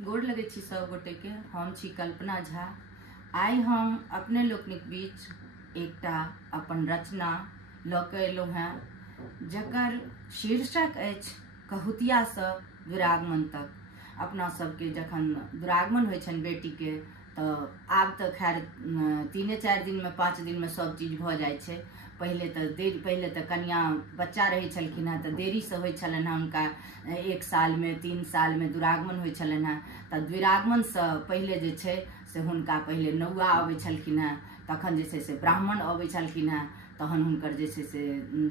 गोड़ लगे छी सब गोटे के। हम छी कल्पना झा। आइ हम अपने लोकनिक बीच एकटा अपन रचना लऽ कऽ अयलहुँ हैं, जकर शीर्षक अछि कहुतिया सँ दुरागमन तक। अपना सबके जखन दुरागमन होइ छनि बेटीके तऽ आब तऽ खैर 3-4 दिनमे 5 दिनमे सब चीज भऽ जाइ छै। पहिले तऽ कनिया बच्चा रहै छलखिन हेँ तऽ देरीसँ होइ छलनि हेँ हुनका 1 सालमे 3 सालमे दुरागमन होइ छलनि हेँ। तऽ दुरागमनसँ पहिले जे छै से हुनका पहिले नौआ अबै छलखिन हेँ, तखन जे छै से ब्राह्मण अबै छलखिन हेँ, तहन हुनकर जे छै से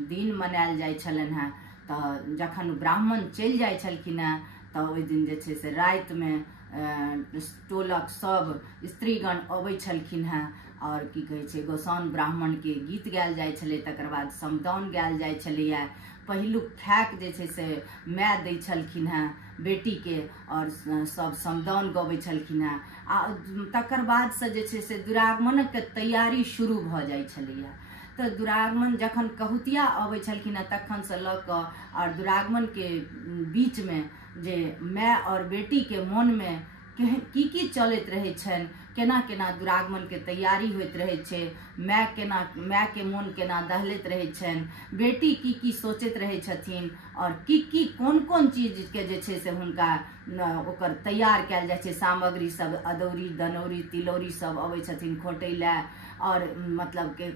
दिन मनायल जाइ छलनि हेँ। तऽ जखन ब्राह्मण चलि जाइ छलखिन हेँ तऽ ओहि दिन जे छै से रातिमे टोलक सब स्त्रीगण अबै छलखिन हेँ और की कहै छै गोसाउन ब्राह्मणके गीत गायल जाइ छलै, तकर बाद समदाउन गायल जाइ छलैए। पहिलुक खायक जे छै से माय दै छलखिन हेँ बेटीके और सब समदाउन गबै छलखिन हेँ। आ तकर बादसँ जे छै से दुरागमनके तैयारी शुरू भऽ जाइ छलैए। तऽ दुरागमन जखन कहुतिया अबै छलखिन हेँ तखनसँ लऽ कऽ और दुरागमनके बीचमे जे माय और बेटीके मोनमे की चलैत रहै छनि, केना केना दुरागमनके तैयारी होइत रहै छै, मायके मोन केना दहलैत रहै छनि, बेटी की सोचैत रहै छथिन और कोन कोन चीजके जे छै से हुनका ओकर तैयार कयल जाइ छै। सामग्री सब अदौरी दनौरी तिलौरी सब अबै छथिन खोटै लए, और मतलब के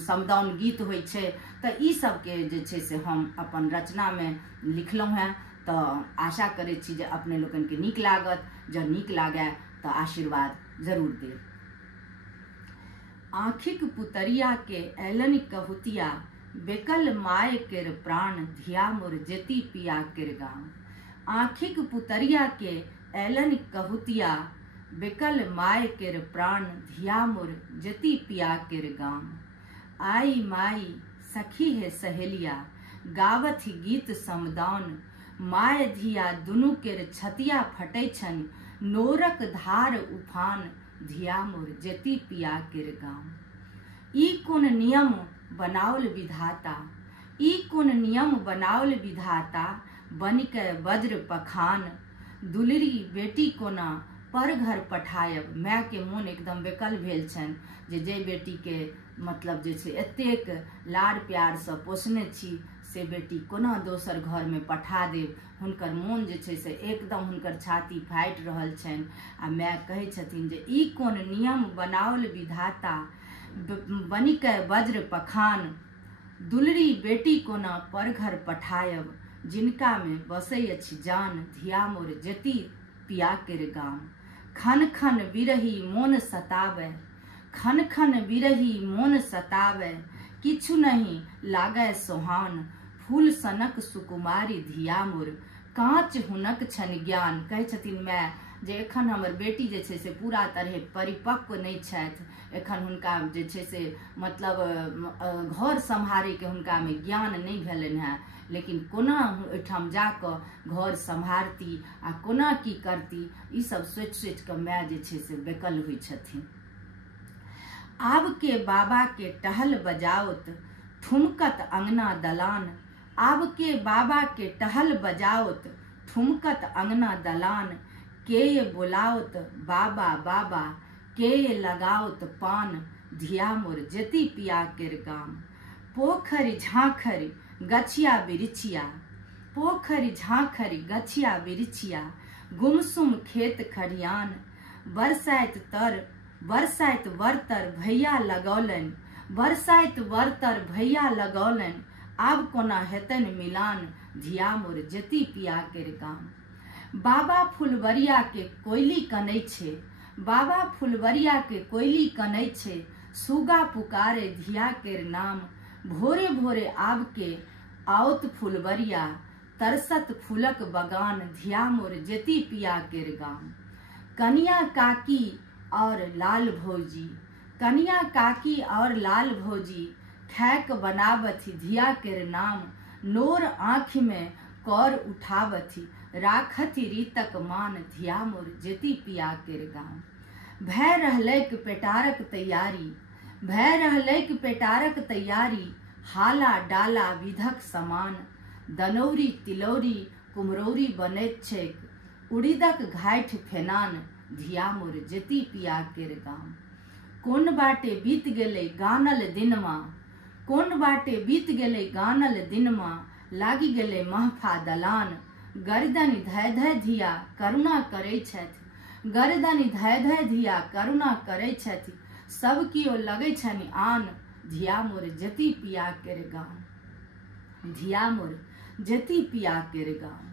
समदाउन गीत होइ छै। तऽ ई सबके जे छै से हम अपन रचनामे लिखलहुँ हैं। तऽ आशा करै छी जे अपने लोकनिके नीक लागत। जँ नीक लागय तऽ आशीर्वाद जरूर देब। आँखिक पुतरिया के ऐलनि कहुतिया, बेकल माय केर प्राण धिया मोर जेती पिया केर गाम। आँखिक पुतरिया के ऐलनि कहुतिया, बेकल माय केर प्राण धिया मोर जेती पिया केर गाम। आई माई सखी हे सहेलिया, गावथि गीत समदाउन, माय धिया दुनू केर छतिया फटै छनि, नोरक धार उफान, धिया मोर जेती पिया केर गाम। ई कोन नियम बनाओल विधाता, ई कोन नियम बनाओल विधाता, बनिके वज्र पखान, दुलरी बेटी कोना पर घर पठायब। मायके मोन एकदम बेकल भेल छनि जे बेटीके मतलब जे छै एतेक लाड प्यारसँ पोसने छी से बेटी कोना दोसर घरमे पठा देब। हुनकर मोन जे छै से एकदम हुनकर छाती फाटि रहल छनि। आ माय कहै छथिन जे ई कोन नियम बनाओल विधाता, बनिके वज्र पखान, दुलरी बेटी कोना पर घर पठायब, जिनकामे बसै अछि जान, धिया मोर जेती पिया केर गाम। खन खन बिरही मोन सतावै, खन खन बिरही मोन सतावै, किछु नहीं लागै सोहान, फूल सनक सुकुमारी धिया मोर, काँच हुनक छनि ज्ञान। कहै छथिन माय जे एखन हमर बेटी जे छै से पूरा तरहे परिपक्व नहि छथि, एखन हुनका जे छै से मतलब घर सम्हारैके हुनकामे ज्ञान नहि भेलनि हेँ, लेकिन कोना ओहिठाम जा कऽ घर सम्हारती आ कोना की करती, ई सब सोचि सोचि कऽ माय जे छै से बेकल होइ छथिन। आब के बाबा के टहल बजाओत, ठुमकत अंगना दलान, आब के बाबा के टहल बजाओत, ठुमकत अंगना दलान, के बुलाओत बाबा बाबा, के लगाओत पान, धिया मोर जेती पिया केर गाम। पोखरि झाँखरि गछिया बिरिछिया, पोखरि झाँखरि गछिया बिरिछिया, गुमसुम खेत खरियान, बरसाइत वरतर भैया लगौलनि, बरसाइत वरतर भैया लगौलनि, आब कोना हेतनि मिलान, धिया मोर जेती पिया केर गाम। बाबा फुलवरिया के कोयली कनै छै, बाबा फुलवरिया के कोयली कनै छै, सुगा पुकारे धिया केर नाम, भोरे भोरे आब के आओत फुलवरिया, तरसत फूलक बगान, धिया मोर जेती पिया केर गाम। कनिया काकी और लाल भौजी, कनिया काकी और लाल भौजी, खैक बनावथि धिया केर नाम, नोर आँखि में कौर उठावथि, राखथि रीतक मान, धिया मोर जेती पिया केर गाम। भय रहलैक पेटारक तैयारी, भय रहलैक पेटारक तैयारी, हाला डाला विधक समान, दनौरी तिलौरी कुम्हरौरी बनैत छैक, उड़ीदक घाट फेनान धिया मोर जति पिया केर गाम। कोन बाटे बीत गेले गानल दिनमा, कोन बाटे बीत गेले गानल दिनमा, लागी गेले महफा दलान। गर्दनि धय धय धिया करुणा करै छथि, गर्दनि धय धय धिया करुणा करै छथि, सब कियो लगै छनि आन धिया मोर जति पिया केर गाम। धिया मोर जति पिया केर गाम।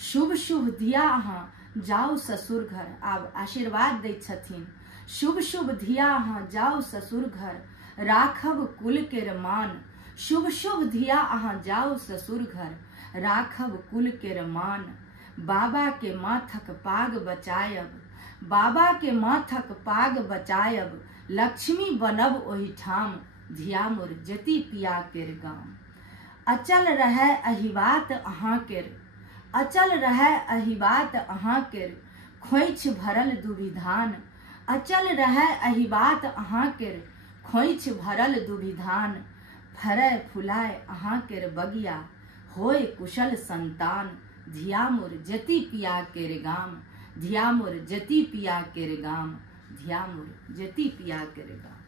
शुभ शुभ धिया अहाँ जाओ ससुर घर, आब आशीर्वाद दै छथिन। शुभ शुभ धिया अहाँ जाओ ससुर घर, राखब कुल केर मान। शुभ शुभ धिया अहाँ जाओ ससुर घर, राखब कुल केर मान। बाबा के माथक पाग बचायब, बाबा के माथक पाग बचायब, लक्ष्मी बनब ओहि ठाम धिया मोर जति पिया केर गाम। अचल रहै एहि बात अहाँ केर, अचल रहै एहि बात अहाँ केर, खोइछ भरल दुभिधान। अचल रहै एहि बात अहाँ केर, खोइछ भरल दुभिधान। फरै फुलाय अहाँ केर बगिया, होय कुशल संतान। धिया मोर जति पिया केर गाम, धिया मोर जति पिया केर गाम, धिया मोर जति पिया केर गाम।